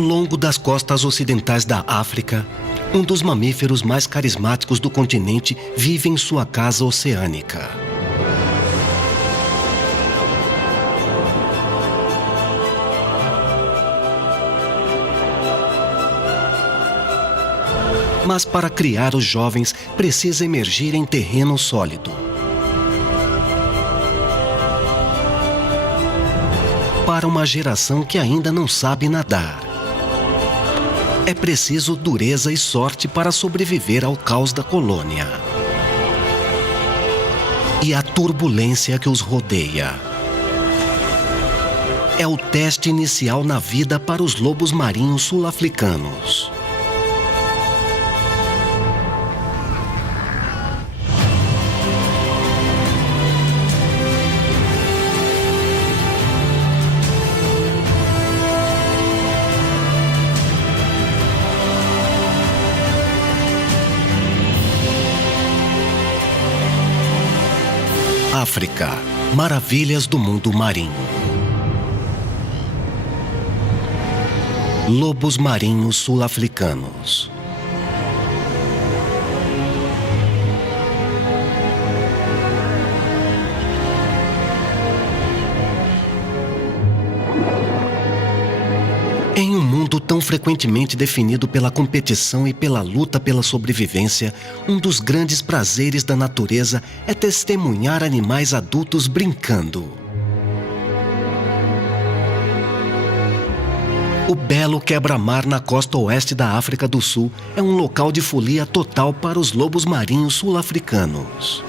longo das costas ocidentais da África, um dos mamíferos mais carismáticos do continente vive em sua casa oceânica. Mas para criar os jovens, precisa emergir em terreno sólido. Para uma geração que ainda não sabe nadar, é preciso dureza e sorte para sobreviver ao caos da colônia e à turbulência que os rodeia. É o teste inicial na vida para os lobos marinhos sul-africanos. África, maravilhas do mundo marinho. Lobos marinhos sul-africanos. Em um mundo tão frequentemente definido pela competição e pela luta pela sobrevivência, um dos grandes prazeres da natureza é testemunhar animais adultos brincando. O belo quebra-mar na costa oeste da África do Sul é um local de folia total para os lobos marinhos sul-africanos.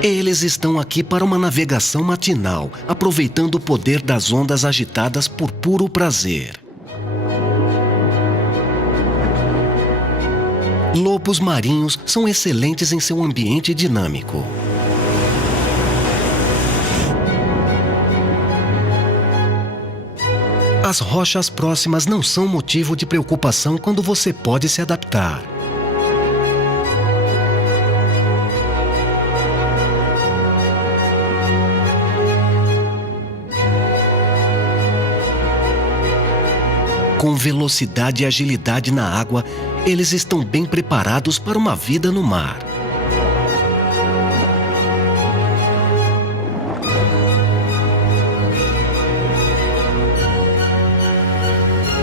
Eles estão aqui para uma navegação matinal, aproveitando o poder das ondas agitadas por puro prazer. Lobos marinhos são excelentes em seu ambiente dinâmico. As rochas próximas não são motivo de preocupação quando você pode se adaptar. Com velocidade e agilidade na água, eles estão bem preparados para uma vida no mar.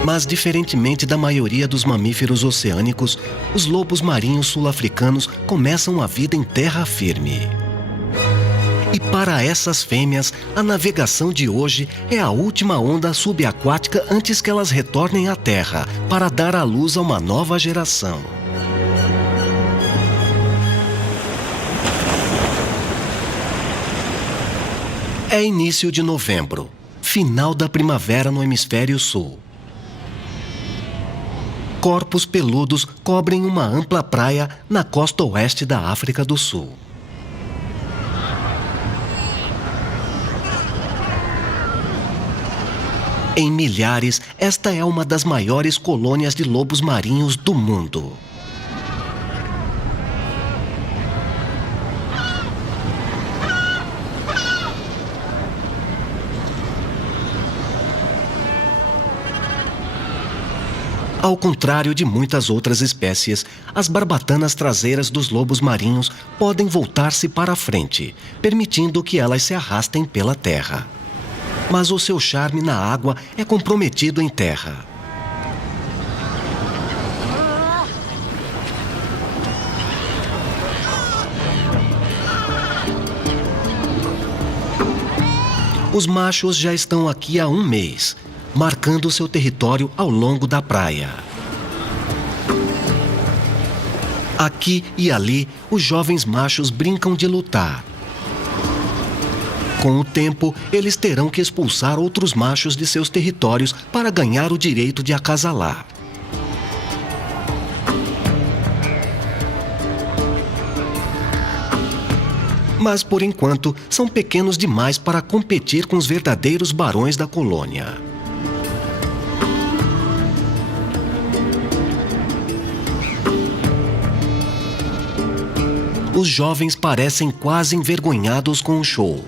Mas, diferentemente da maioria dos mamíferos oceânicos, os lobos marinhos sul-africanos começam a vida em terra firme. E para essas fêmeas, a navegação de hoje é a última onda subaquática antes que elas retornem à terra para dar à luz a uma nova geração. É início de novembro, final da primavera no hemisfério sul. Corpos peludos cobrem uma ampla praia na costa oeste da África do Sul. Em milhares, esta é uma das maiores colônias de lobos marinhos do mundo. Ao contrário de muitas outras espécies, as barbatanas traseiras dos lobos marinhos podem voltar-se para a frente, permitindo que elas se arrastem pela terra. Mas o seu charme na água é comprometido em terra. Os machos já estão aqui há um mês, marcando seu território ao longo da praia. Aqui e ali, os jovens machos brincam de lutar. Com o tempo, eles terão que expulsar outros machos de seus territórios para ganhar o direito de acasalar. Mas, por enquanto, são pequenos demais para competir com os verdadeiros barões da colônia. Os jovens parecem quase envergonhados com o show.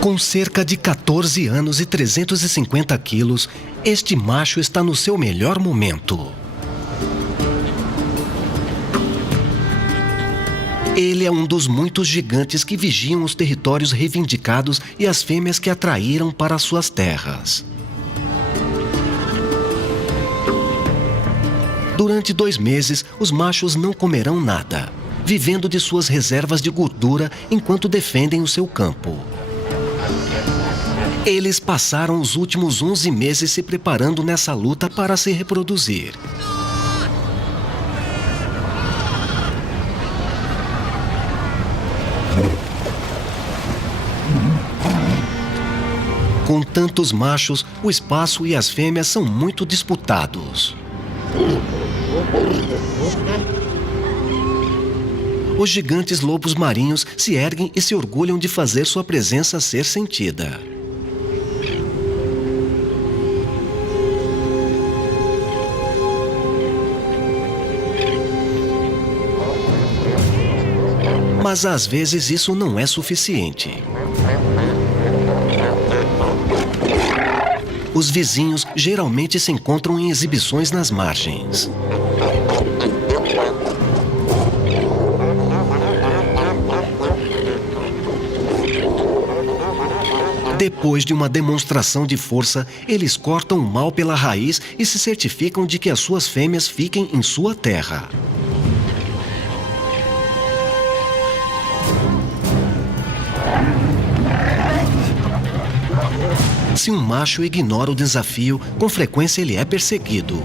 Com cerca de 14 anos e 350 quilos, este macho está no seu melhor momento. Ele é um dos muitos gigantes que vigiam os territórios reivindicados e as fêmeas que atraíram para suas terras. Durante 2 meses, os machos não comerão nada, vivendo de suas reservas de gordura enquanto defendem o seu campo. Eles passaram os últimos 11 meses se preparando nessa luta para se reproduzir. Com tantos machos, o espaço e as fêmeas são muito disputados. Os gigantes lobos marinhos se erguem e se orgulham de fazer sua presença ser sentida. Mas às vezes isso não é suficiente. Os vizinhos geralmente se encontram em exibições nas margens. Depois de uma demonstração de força, eles cortam o mal pela raiz e se certificam de que as suas fêmeas fiquem em sua terra. Se um macho ignora o desafio, com frequência ele é perseguido.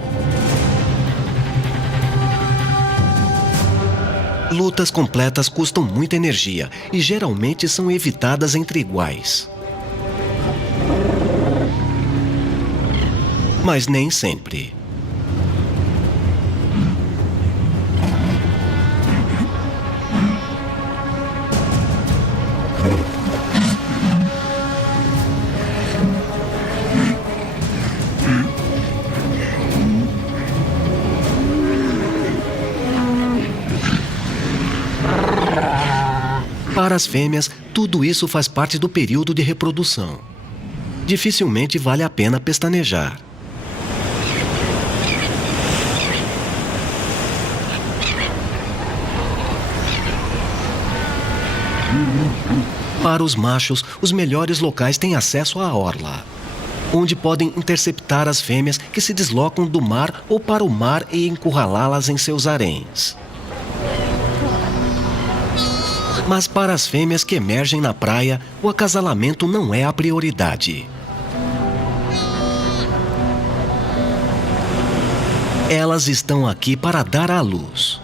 Lutas completas custam muita energia e geralmente são evitadas entre iguais. Mas nem sempre. Para as fêmeas, tudo isso faz parte do período de reprodução. Dificilmente vale a pena pestanejar. Para os machos, os melhores locais têm acesso à orla, onde podem interceptar as fêmeas que se deslocam do mar ou para o mar e encurralá-las em seus haréns. Mas para as fêmeas que emergem na praia, o acasalamento não é a prioridade. Elas estão aqui para dar à luz.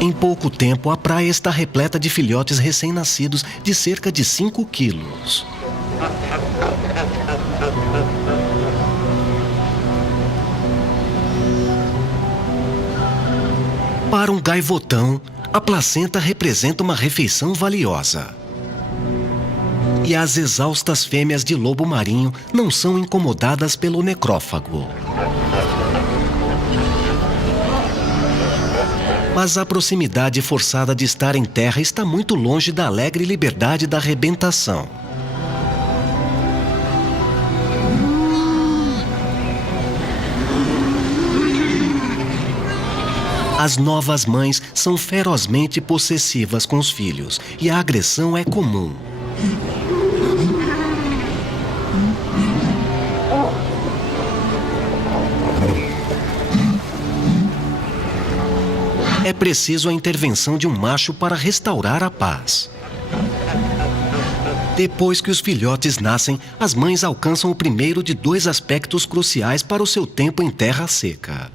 Em pouco tempo, a praia está repleta de filhotes recém-nascidos de cerca de 5 quilos. Para um gaivotão, a placenta representa uma refeição valiosa. E as exaustas fêmeas de lobo marinho não são incomodadas pelo necrófago. Mas a proximidade forçada de estar em terra está muito longe da alegre liberdade da arrebentação. As novas mães são ferozmente possessivas com os filhos e a agressão é comum. É preciso a intervenção de um macho para restaurar a paz. Depois que os filhotes nascem, as mães alcançam o primeiro de 2 aspectos cruciais para o seu tempo em terra seca.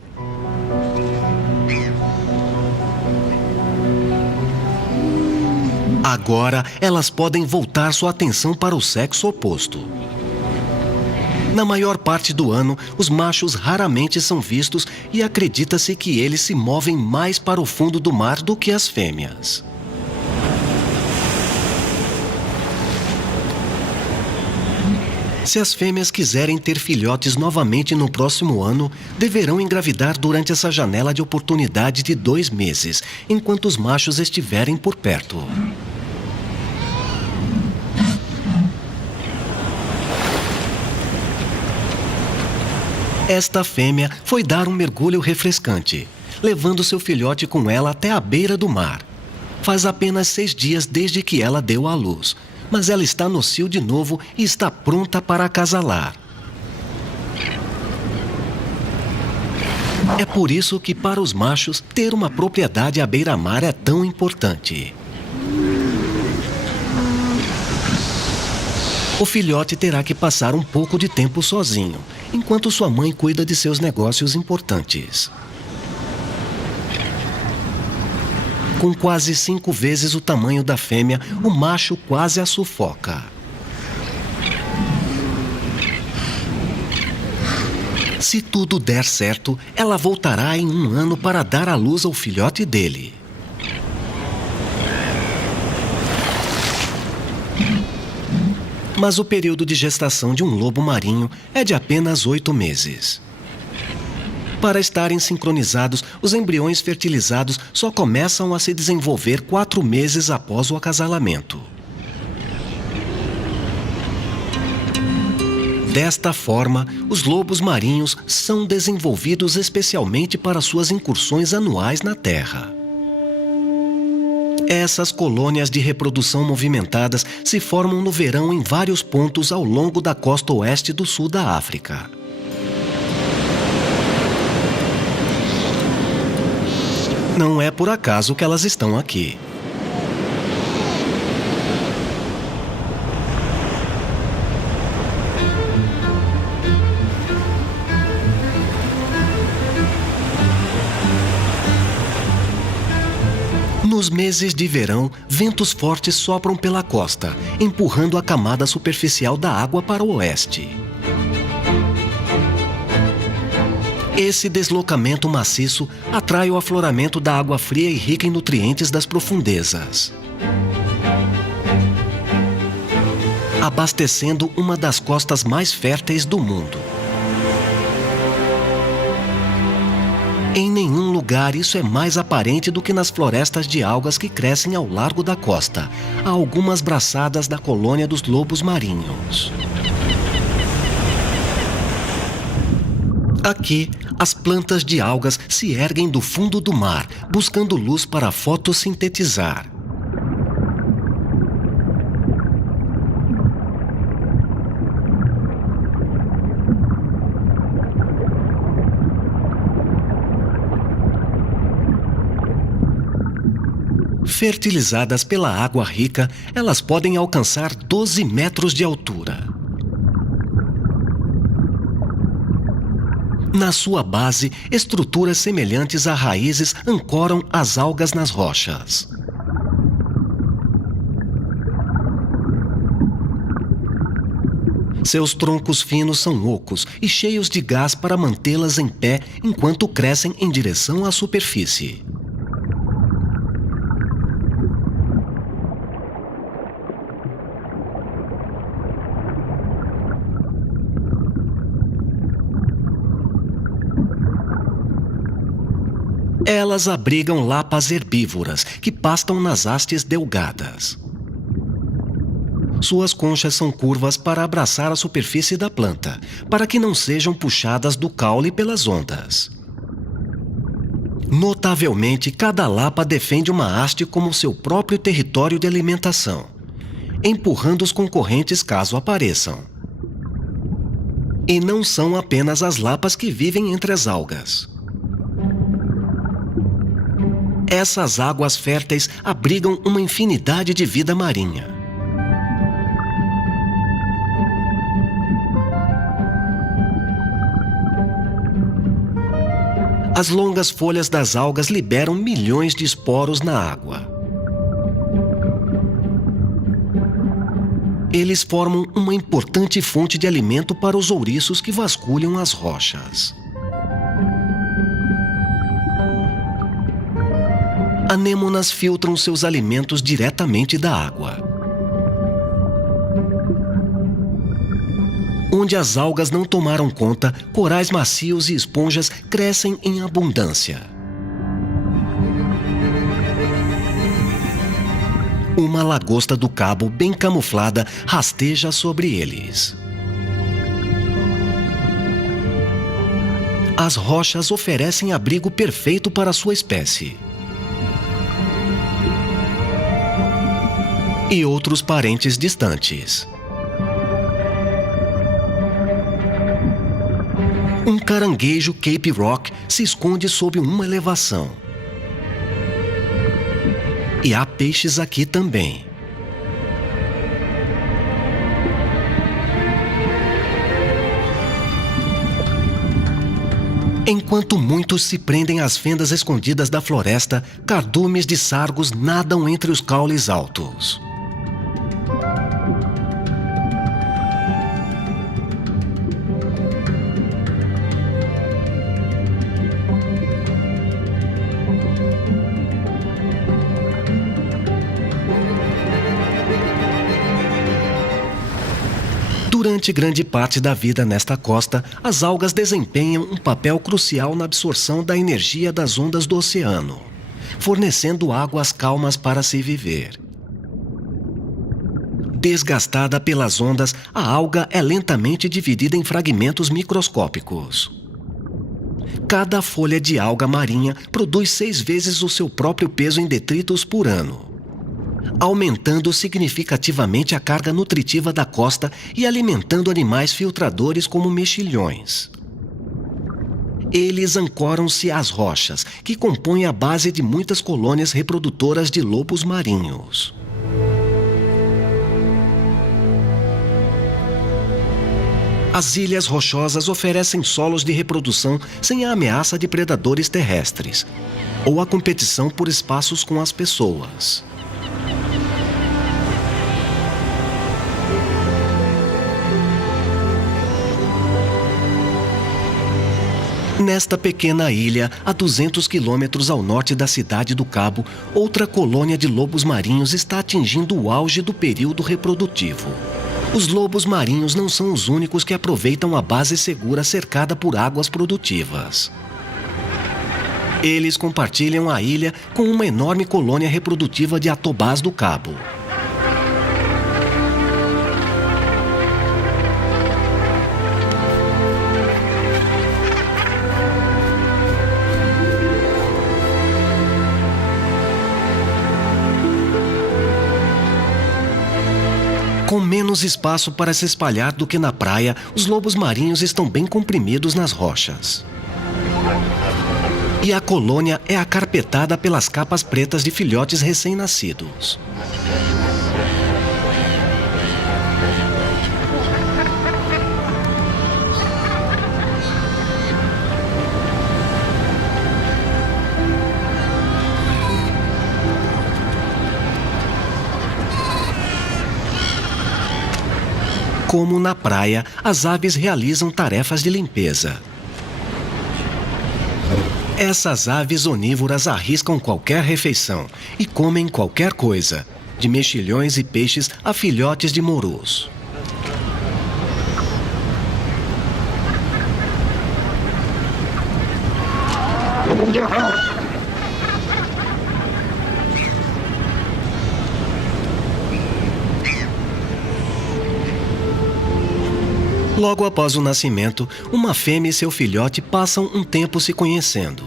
Agora, elas podem voltar sua atenção para o sexo oposto. Na maior parte do ano, os machos raramente são vistos e acredita-se que eles se movem mais para o fundo do mar do que as fêmeas. Se as fêmeas quiserem ter filhotes novamente no próximo ano, deverão engravidar durante essa janela de oportunidade de 2 meses, enquanto os machos estiverem por perto. Esta fêmea foi dar um mergulho refrescante, levando seu filhote com ela até a beira do mar. Faz apenas 6 dias desde que ela deu à luz, mas ela está no cio de novo e está pronta para acasalar. É por isso que, para os machos, ter uma propriedade à beira-mar é tão importante. O filhote terá que passar um pouco de tempo sozinho, enquanto sua mãe cuida de seus negócios importantes. Com quase 5 vezes o tamanho da fêmea, o macho quase a sufoca. Se tudo der certo, ela voltará em 1 ano para dar à luz ao filhote dele. Mas o período de gestação de um lobo marinho é de apenas 8 meses. Para estarem sincronizados, os embriões fertilizados só começam a se desenvolver 4 meses após o acasalamento. Desta forma, os lobos marinhos são desenvolvidos especialmente para suas incursões anuais na Terra. Essas colônias de reprodução movimentadas se formam no verão em vários pontos ao longo da costa oeste do sul da África. Não é por acaso que elas estão aqui. Nos meses de verão, ventos fortes sopram pela costa, empurrando a camada superficial da água para o oeste. Esse deslocamento maciço atrai o afloramento da água fria e rica em nutrientes das profundezas, abastecendo uma das costas mais férteis do mundo. Em nenhum lugar isso é mais aparente do que nas florestas de algas que crescem ao largo da costa, a algumas braçadas da colônia dos lobos marinhos. Aqui, as plantas de algas se erguem do fundo do mar, buscando luz para fotossintetizar. Fertilizadas pela água rica, elas podem alcançar 12 metros de altura. Na sua base, estruturas semelhantes a raízes ancoram as algas nas rochas. Seus troncos finos são ocos e cheios de gás para mantê-las em pé enquanto crescem em direção à superfície. Elas abrigam lapas herbívoras que pastam nas hastes delgadas. Suas conchas são curvas para abraçar a superfície da planta, para que não sejam puxadas do caule pelas ondas. Notavelmente, cada lapa defende uma haste como seu próprio território de alimentação, empurrando os concorrentes caso apareçam. E não são apenas as lapas que vivem entre as algas. Essas águas férteis abrigam uma infinidade de vida marinha. As longas folhas das algas liberam milhões de esporos na água. Eles formam uma importante fonte de alimento para os ouriços que vasculham as rochas. Anêmonas filtram seus alimentos diretamente da água. Onde as algas não tomaram conta, corais macios e esponjas crescem em abundância. Uma lagosta do cabo, bem camuflada, rasteja sobre eles. As rochas oferecem abrigo perfeito para sua espécie. E outros parentes distantes. Um caranguejo Cape Rock se esconde sob uma elevação. E há peixes aqui também. Enquanto muitos se prendem às fendas escondidas da floresta, cardumes de sargos nadam entre os caules altos. Durante grande parte da vida nesta costa, as algas desempenham um papel crucial na absorção da energia das ondas do oceano, fornecendo águas calmas para se viver. Desgastada pelas ondas, a alga é lentamente dividida em fragmentos microscópicos. Cada folha de alga marinha produz 6 vezes o seu próprio peso em detritos por ano, aumentando significativamente a carga nutritiva da costa e alimentando animais filtradores como mexilhões. Eles ancoram-se às rochas, que compõem a base de muitas colônias reprodutoras de lobos marinhos. As ilhas rochosas oferecem solos de reprodução sem a ameaça de predadores terrestres, ou a competição por espaços com as pessoas. Nesta pequena ilha, a 200 quilômetros ao norte da cidade do Cabo, outra colônia de lobos marinhos está atingindo o auge do período reprodutivo. Os lobos marinhos não são os únicos que aproveitam a base segura cercada por águas produtivas. Eles compartilham a ilha com uma enorme colônia reprodutiva de atobás do Cabo. Com menos espaço para se espalhar do que na praia, os lobos marinhos estão bem comprimidos nas rochas. E a colônia é acarpetada pelas capas pretas de filhotes recém-nascidos. Como na praia, as aves realizam tarefas de limpeza. Essas aves onívoras arriscam qualquer refeição e comem qualquer coisa, de mexilhões e peixes a filhotes de morus. Logo após o nascimento, uma fêmea e seu filhote passam um tempo se conhecendo.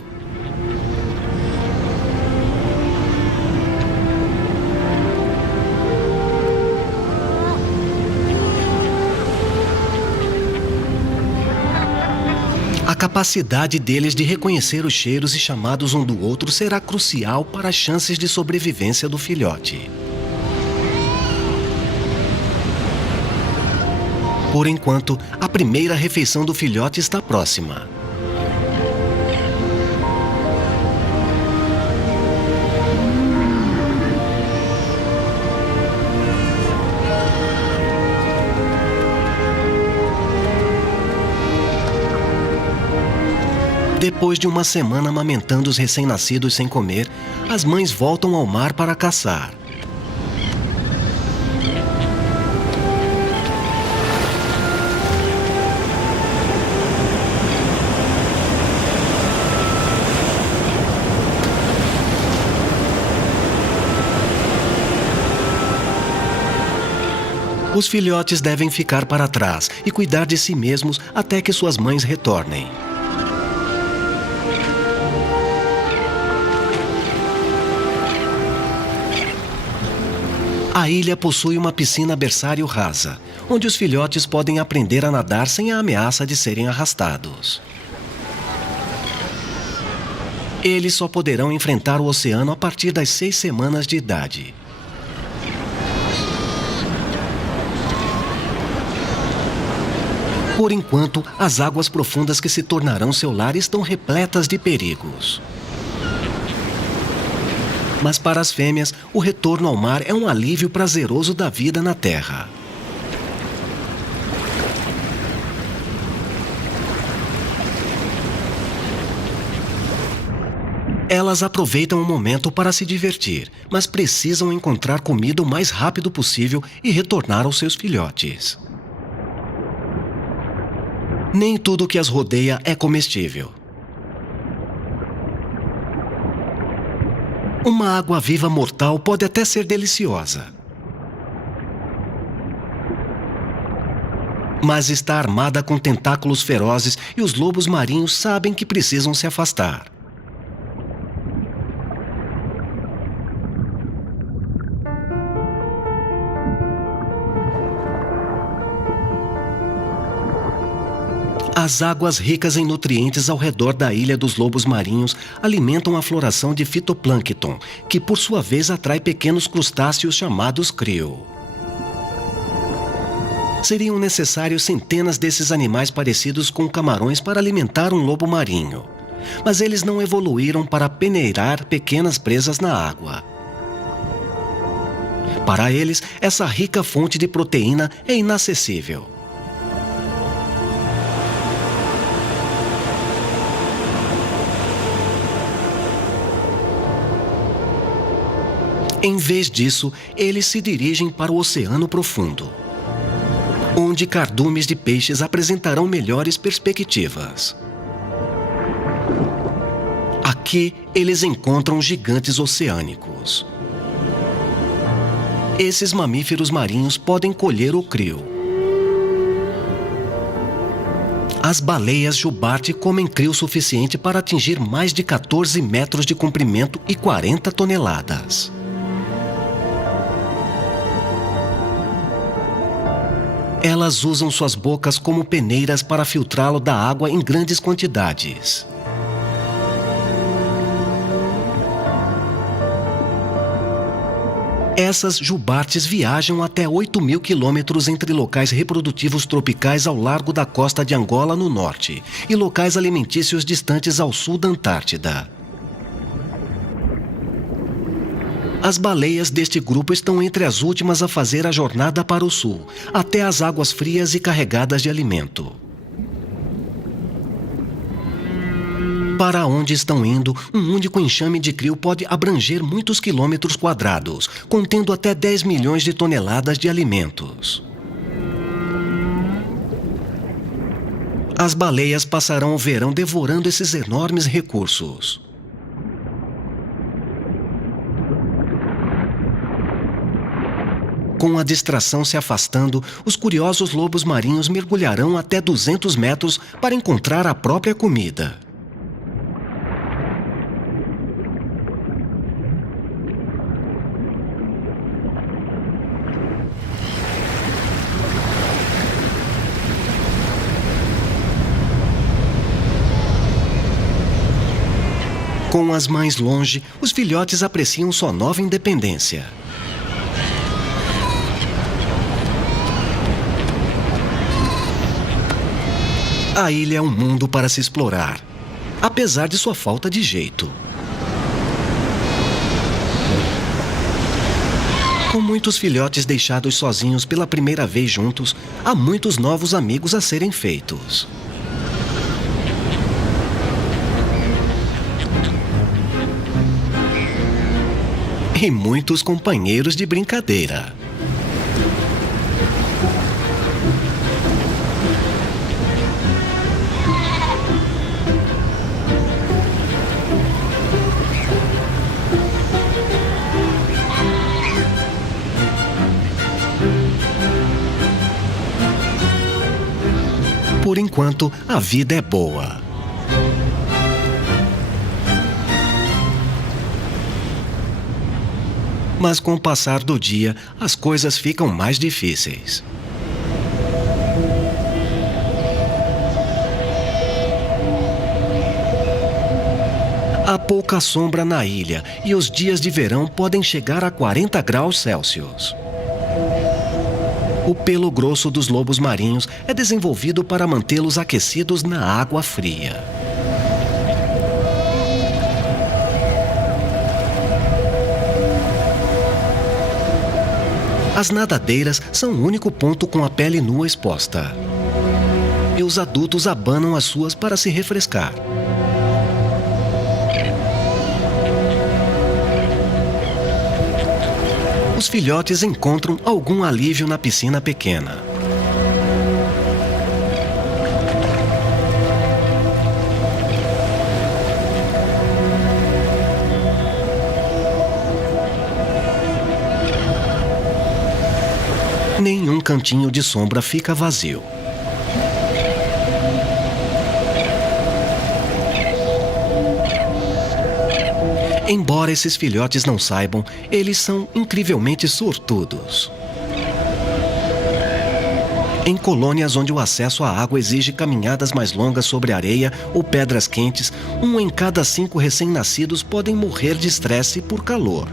A capacidade deles de reconhecer os cheiros e chamados um do outro será crucial para as chances de sobrevivência do filhote. Por enquanto, a primeira refeição do filhote está próxima. Depois de uma semana amamentando os recém-nascidos sem comer, as mães voltam ao mar para caçar. Os filhotes devem ficar para trás e cuidar de si mesmos até que suas mães retornem. A ilha possui uma piscina berçário rasa, onde os filhotes podem aprender a nadar sem a ameaça de serem arrastados. Eles só poderão enfrentar o oceano a partir das 6 semanas de idade. Por enquanto, as águas profundas que se tornarão seu lar estão repletas de perigos. Mas para as fêmeas, o retorno ao mar é um alívio prazeroso da vida na Terra. Elas aproveitam o momento para se divertir, mas precisam encontrar comida o mais rápido possível e retornar aos seus filhotes. Nem tudo que as rodeia é comestível. Uma água-viva mortal pode até ser deliciosa. Mas está armada com tentáculos ferozes e os lobos marinhos sabem que precisam se afastar. As águas ricas em nutrientes ao redor da ilha dos lobos marinhos alimentam a floração de fitoplâncton, que por sua vez atrai pequenos crustáceos chamados krill. Seriam necessários centenas desses animais parecidos com camarões para alimentar um lobo marinho, mas eles não evoluíram para peneirar pequenas presas na água. Para eles, essa rica fonte de proteína é inacessível. Em vez disso, eles se dirigem para o oceano profundo, onde cardumes de peixes apresentarão melhores perspectivas. Aqui, eles encontram gigantes oceânicos. Esses mamíferos marinhos podem colher o krill. As baleias jubarte comem krill suficiente para atingir mais de 14 metros de comprimento e 40 toneladas. Elas usam suas bocas como peneiras para filtrá-lo da água em grandes quantidades. Essas jubartes viajam até 8.000 quilômetros entre locais reprodutivos tropicais ao largo da costa de Angola no norte e locais alimentícios distantes ao sul da Antártida. As baleias deste grupo estão entre as últimas a fazer a jornada para o sul, até as águas frias e carregadas de alimento. Para onde estão indo, um único enxame de krill pode abranger muitos quilômetros quadrados, contendo até 10 milhões de toneladas de alimentos. As baleias passarão o verão devorando esses enormes recursos. Com a distração se afastando, os curiosos lobos marinhos mergulharão até 200 metros para encontrar a própria comida. Com as mães longe, os filhotes apreciam sua nova independência. A ilha é um mundo para se explorar, apesar de sua falta de jeito. Com muitos filhotes deixados sozinhos pela primeira vez juntos, há muitos novos amigos a serem feitos. E muitos companheiros de brincadeira. enquanto a vida é boa. Mas com o passar do dia, as coisas ficam mais difíceis. Há pouca sombra na ilha e os dias de verão podem chegar a 40 graus Celsius. O pelo grosso dos lobos marinhos é desenvolvido para mantê-los aquecidos na água fria. As nadadeiras são o único ponto com a pele nua exposta. E os adultos abanam as suas para se refrescar. Os filhotes encontram algum alívio na piscina pequena. Nenhum cantinho de sombra fica vazio. Embora esses filhotes não saibam, eles são incrivelmente sortudos. Em colônias onde o acesso à água exige caminhadas mais longas sobre areia ou pedras quentes, 1 em cada 5 recém-nascidos podem morrer de estresse por calor.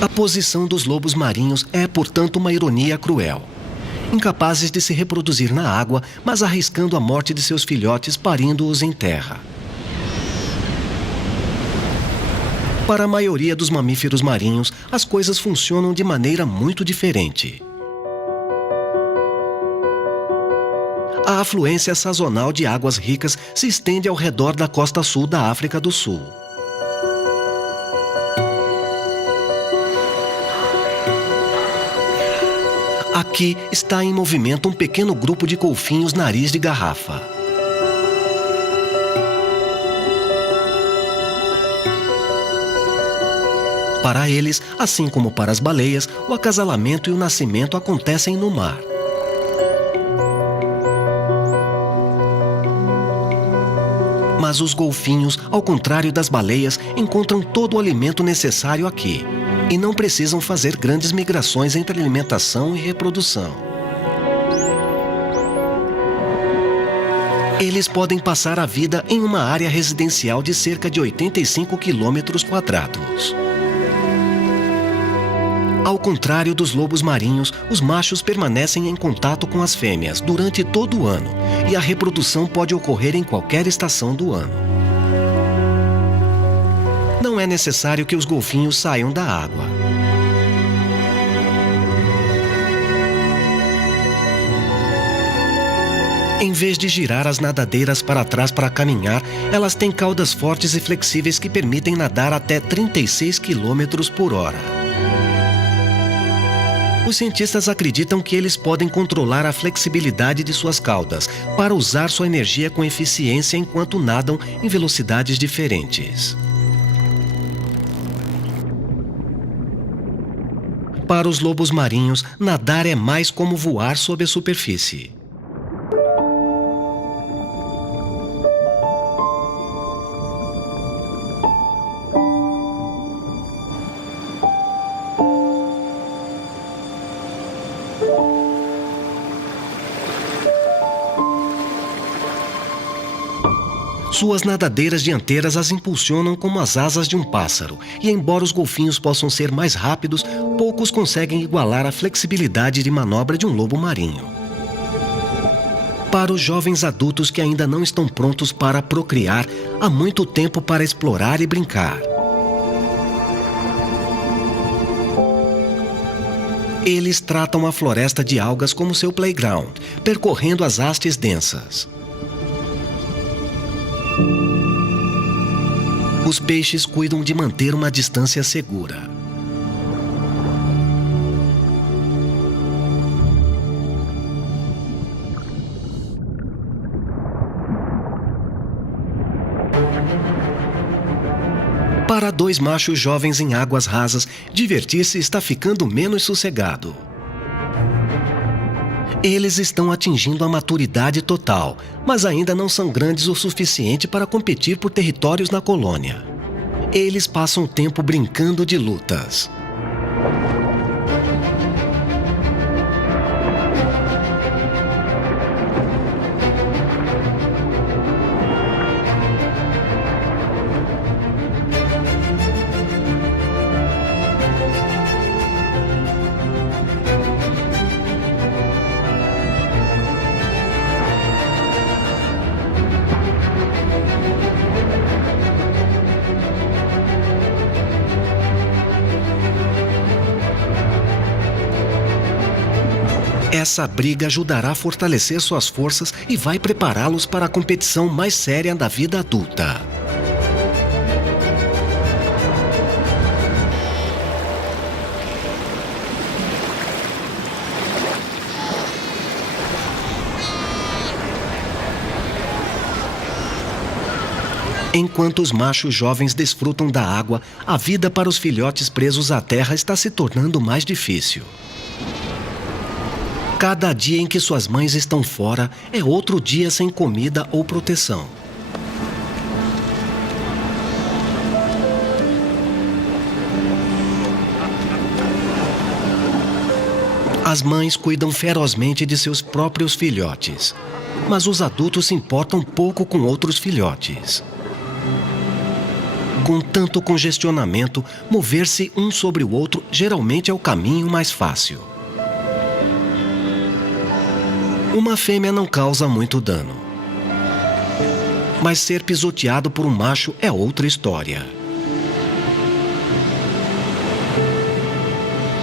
A posição dos lobos marinhos é, portanto, uma ironia cruel. Incapazes de se reproduzir na água, mas arriscando a morte de seus filhotes parindo-os em terra. Para a maioria dos mamíferos marinhos, as coisas funcionam de maneira muito diferente. A afluência sazonal de águas ricas se estende ao redor da costa sul da África do Sul. Aqui está em movimento um pequeno grupo de golfinhos nariz de garrafa. Para eles, assim como para as baleias, o acasalamento e o nascimento acontecem no mar. Mas os golfinhos, ao contrário das baleias, encontram todo o alimento necessário aqui. E não precisam fazer grandes migrações entre alimentação e reprodução. Eles podem passar a vida em uma área residencial de cerca de 85 quilômetros quadrados. Ao contrário dos lobos marinhos, os machos permanecem em contato com as fêmeas durante todo o ano, e a reprodução pode ocorrer em qualquer estação do ano. Não é necessário que os golfinhos saiam da água. Em vez de girar as nadadeiras para trás para caminhar, elas têm caudas fortes e flexíveis que permitem nadar até 36 km por hora. Os cientistas acreditam que eles podem controlar a flexibilidade de suas caudas para usar sua energia com eficiência enquanto nadam em velocidades diferentes. Para os lobos marinhos, nadar é mais como voar sob a superfície. Suas nadadeiras dianteiras as impulsionam como as asas de um pássaro, e embora os golfinhos possam ser mais rápidos, poucos conseguem igualar a flexibilidade de manobra de um lobo marinho. Para os jovens adultos que ainda não estão prontos para procriar, há muito tempo para explorar e brincar. Eles tratam a floresta de algas como seu playground, percorrendo as hastes densas. Os peixes cuidam de manter uma distância segura. Para dois machos jovens em águas rasas, divertir-se está ficando menos sossegado. Eles estão atingindo a maturidade total, mas ainda não são grandes o suficiente para competir por territórios na colônia. Eles passam o tempo brincando de lutas. Essa briga ajudará a fortalecer suas forças e vai prepará-los para a competição mais séria da vida adulta. Enquanto os machos jovens desfrutam da água, a vida para os filhotes presos à terra está se tornando mais difícil. Cada dia em que suas mães estão fora é outro dia sem comida ou proteção. As mães cuidam ferozmente de seus próprios filhotes, mas os adultos se importam pouco com outros filhotes. Com tanto congestionamento, mover-se um sobre o outro geralmente é o caminho mais fácil. Uma fêmea não causa muito dano. Mas ser pisoteado por um macho é outra história.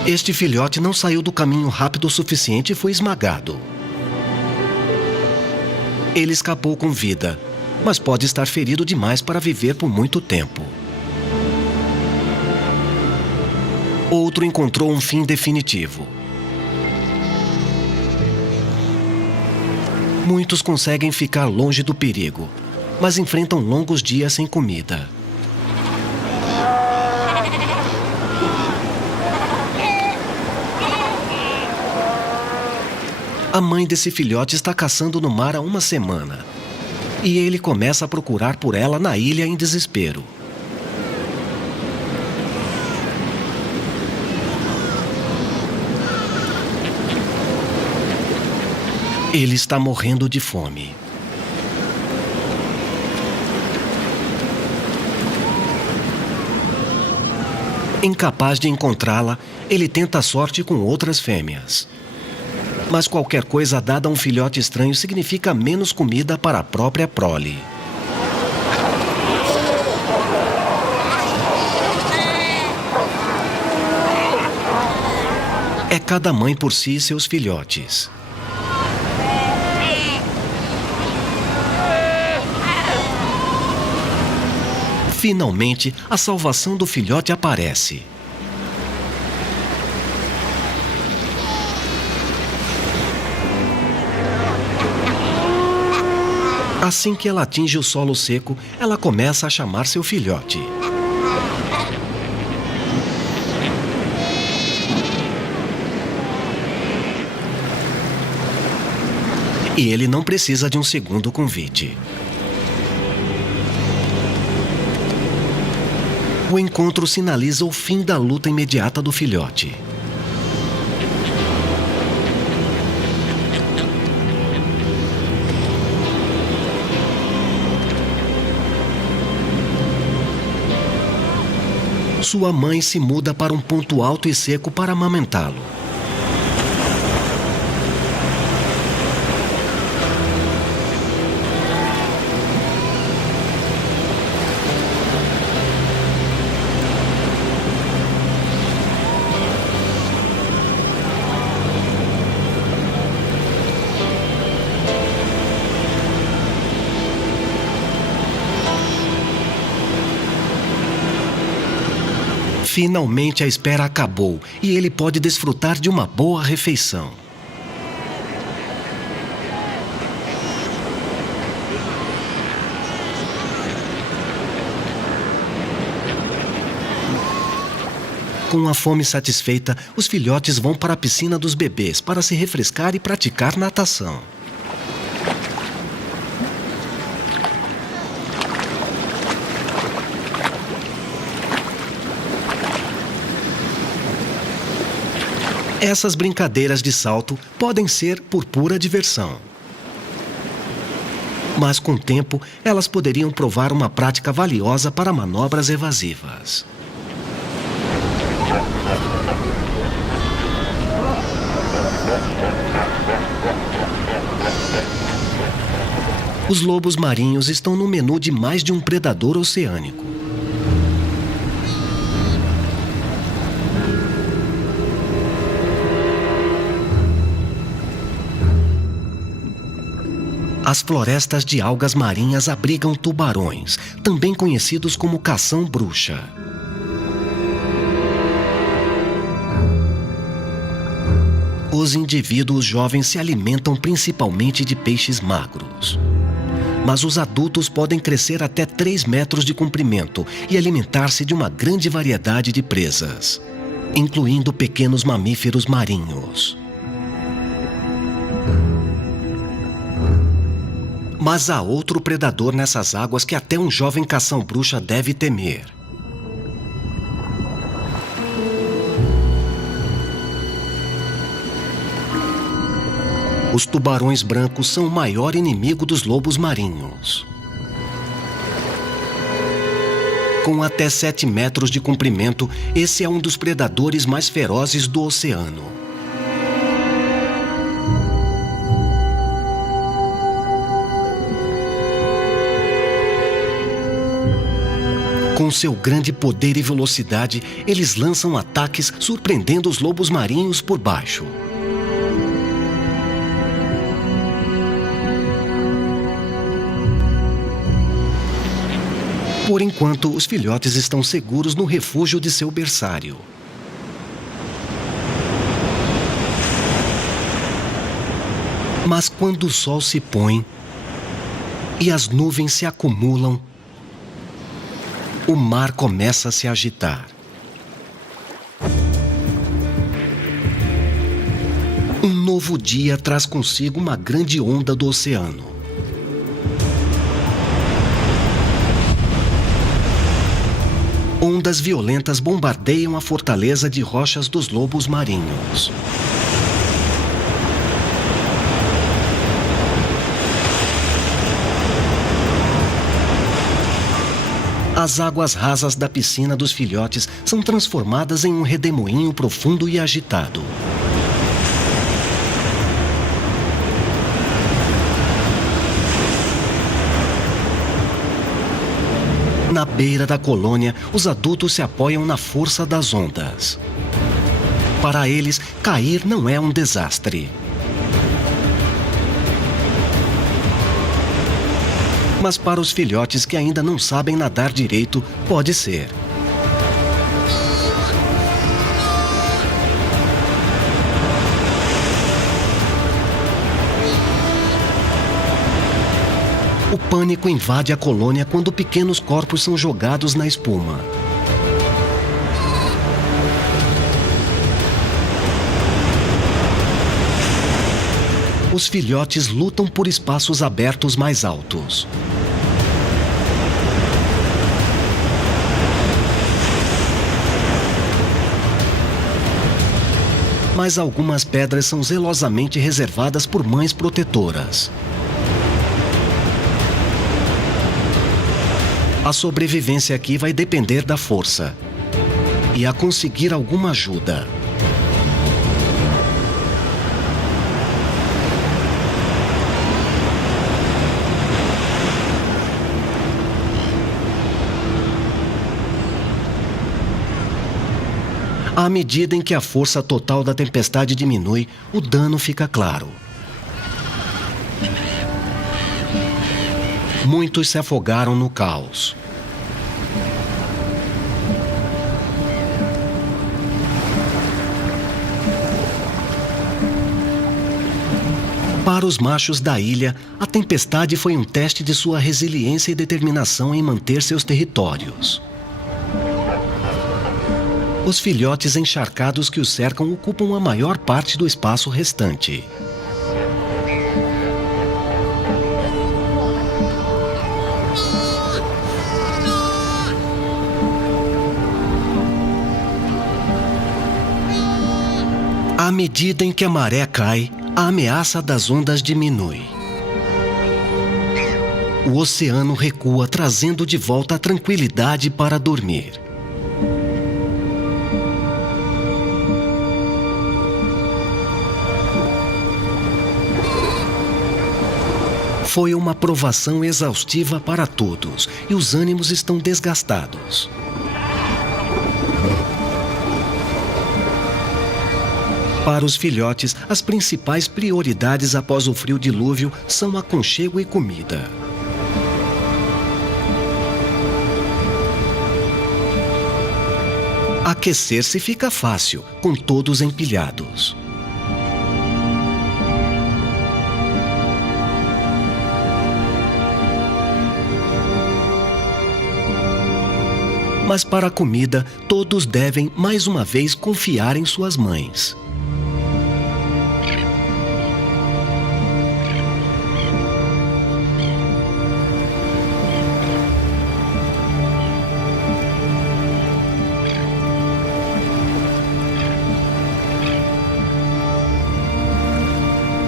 Este filhote não saiu do caminho rápido o suficiente e foi esmagado. Ele escapou com vida, mas pode estar ferido demais para viver por muito tempo. Outro encontrou um fim definitivo. Muitos conseguem ficar longe do perigo, mas enfrentam longos dias sem comida. A mãe desse filhote está caçando no mar há uma semana, e ele começa a procurar por ela na ilha em desespero. Ele está morrendo de fome. Incapaz de encontrá-la, ele tenta a sorte com outras fêmeas. Mas qualquer coisa dada a um filhote estranho significa menos comida para a própria prole. É cada mãe por si e seus filhotes. Finalmente, a salvação do filhote aparece. Assim que ela atinge o solo seco, ela começa a chamar seu filhote. E ele não precisa de um segundo convite. O encontro sinaliza o fim da luta imediata do filhote. Sua mãe se muda para um ponto alto e seco para amamentá-lo. Finalmente a espera acabou e ele pode desfrutar de uma boa refeição. Com a fome satisfeita, os filhotes vão para a piscina dos bebês para se refrescar e praticar natação. Essas brincadeiras de salto podem ser por pura diversão. Mas com o tempo, elas poderiam provar uma prática valiosa para manobras evasivas. Os lobos marinhos estão no menu de mais de um predador oceânico. As florestas de algas marinhas abrigam tubarões, também conhecidos como cação-bruxa. Os indivíduos jovens se alimentam principalmente de peixes magros. Mas os adultos podem crescer até 3 metros de comprimento e alimentar-se de uma grande variedade de presas, incluindo pequenos mamíferos marinhos. Mas há outro predador nessas águas que até um jovem cação-bruxa deve temer. Os tubarões brancos são o maior inimigo dos lobos marinhos. Com até 7 metros de comprimento, esse é um dos predadores mais ferozes do oceano. Com seu grande poder e velocidade, eles lançam ataques surpreendendo os lobos marinhos por baixo. Por enquanto, os filhotes estão seguros no refúgio de seu berçário. Mas quando o sol se põe e as nuvens se acumulam, o mar começa a se agitar. Um novo dia traz consigo uma grande onda do oceano. Ondas violentas bombardeiam a fortaleza de rochas dos lobos marinhos. As águas rasas da piscina dos filhotes são transformadas em um redemoinho profundo e agitado. Na beira da colônia, os adultos se apoiam na força das ondas. Para eles, cair não é um desastre. Mas para os filhotes que ainda não sabem nadar direito, pode ser. O pânico invade a colônia quando pequenos corpos são jogados na espuma. Os filhotes lutam por espaços abertos mais altos. Mas algumas pedras são zelosamente reservadas por mães protetoras. A sobrevivência aqui vai depender da força e a conseguir alguma ajuda. À medida em que a força total da tempestade diminui, o dano fica claro. Muitos se afogaram no caos. Para os machos da ilha, a tempestade foi um teste de sua resiliência e determinação em manter seus territórios. Os filhotes encharcados que os cercam ocupam a maior parte do espaço restante. À medida em que a maré cai, a ameaça das ondas diminui. O oceano recua, trazendo de volta a tranquilidade para dormir. Foi uma provação exaustiva para todos e os ânimos estão desgastados. Para os filhotes, as principais prioridades após o frio dilúvio são aconchego e comida. Aquecer-se fica fácil, com todos empilhados. Mas para a comida, todos devem, mais uma vez, confiar em suas mães.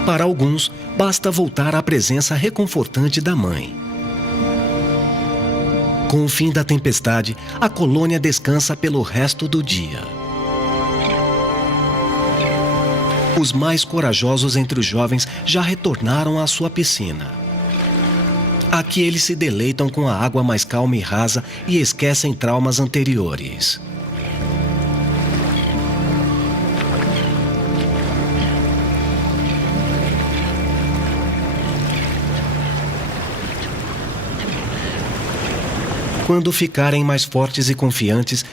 Para alguns, basta voltar à presença reconfortante da mãe. Com o fim da tempestade, a colônia descansa pelo resto do dia. Os mais corajosos entre os jovens já retornaram à sua piscina. Aqui eles se deleitam com a água mais calma e rasa e esquecem traumas anteriores. Quando ficarem mais fortes e confiantes,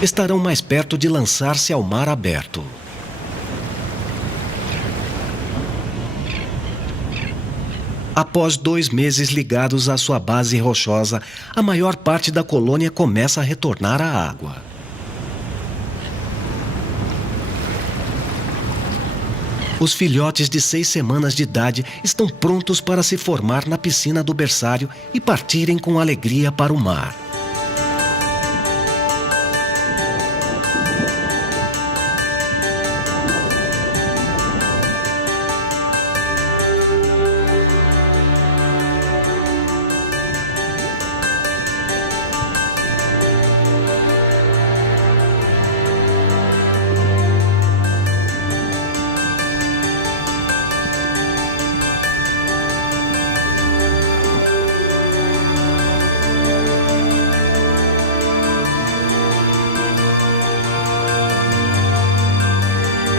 estarão mais perto de lançar-se ao mar aberto. Após 2 meses ligados à sua base rochosa, a maior parte da colônia começa a retornar à água. Os filhotes de 6 semanas de idade estão prontos para se formar na piscina do berçário e partirem com alegria para o mar.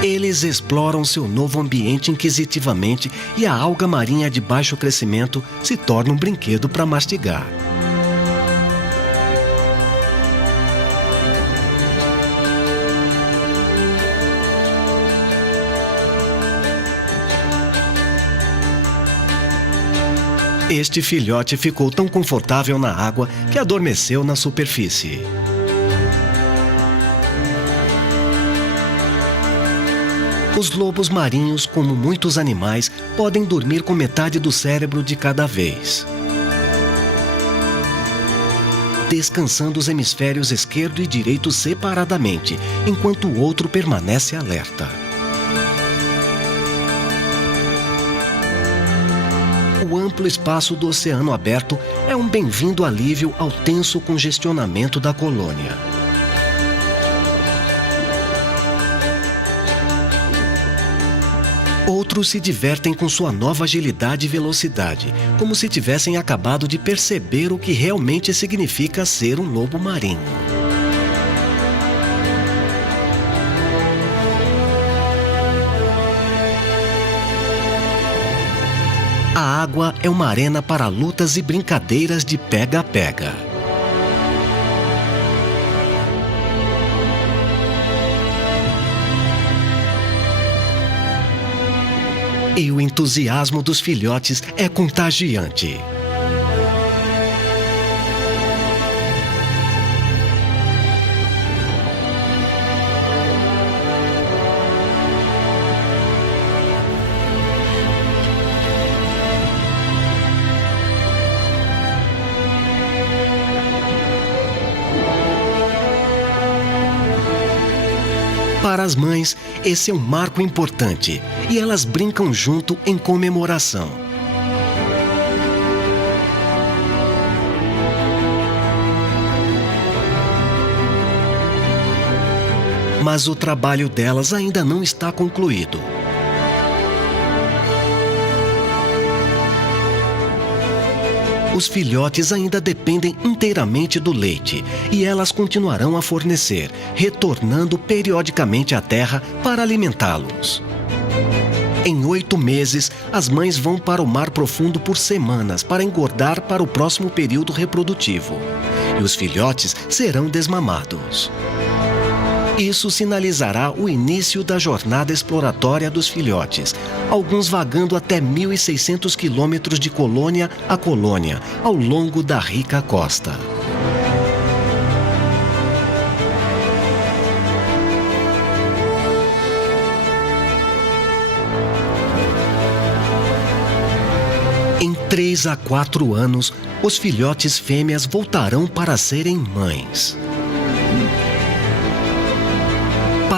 Eles exploram seu novo ambiente inquisitivamente e a alga marinha de baixo crescimento se torna um brinquedo para mastigar. Este filhote ficou tão confortável na água que adormeceu na superfície. Os lobos marinhos, como muitos animais, podem dormir com metade do cérebro de cada vez, descansando os hemisférios esquerdo e direito separadamente, enquanto o outro permanece alerta. O amplo espaço do oceano aberto é um bem-vindo alívio ao tenso congestionamento da colônia. Outros se divertem com sua nova agilidade e velocidade, como se tivessem acabado de perceber o que realmente significa ser um lobo marinho. A água é uma arena para lutas e brincadeiras de pega-pega. E o entusiasmo dos filhotes é contagiante. Para as mães, esse é um marco importante e elas brincam junto em comemoração. Mas o trabalho delas ainda não está concluído. Os filhotes ainda dependem inteiramente do leite e elas continuarão a fornecer, retornando periodicamente à terra para alimentá-los. Em 8 meses, as mães vão para o mar profundo por semanas para engordar para o próximo período reprodutivo. E os filhotes serão desmamados. Isso sinalizará o início da jornada exploratória dos filhotes, alguns vagando até 1.600 quilômetros de colônia a colônia, ao longo da rica costa. Em 3 a 4 anos, os filhotes fêmeas voltarão para serem mães.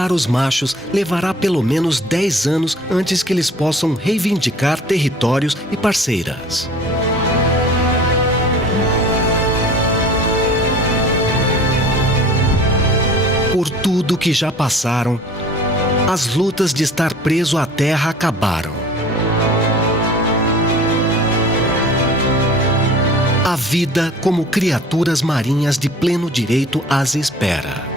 Para os machos, levará pelo menos 10 anos antes que eles possam reivindicar territórios e parceiras. Por tudo que já passaram, as lutas de estar preso à terra acabaram. A vida como criaturas marinhas de pleno direito as espera.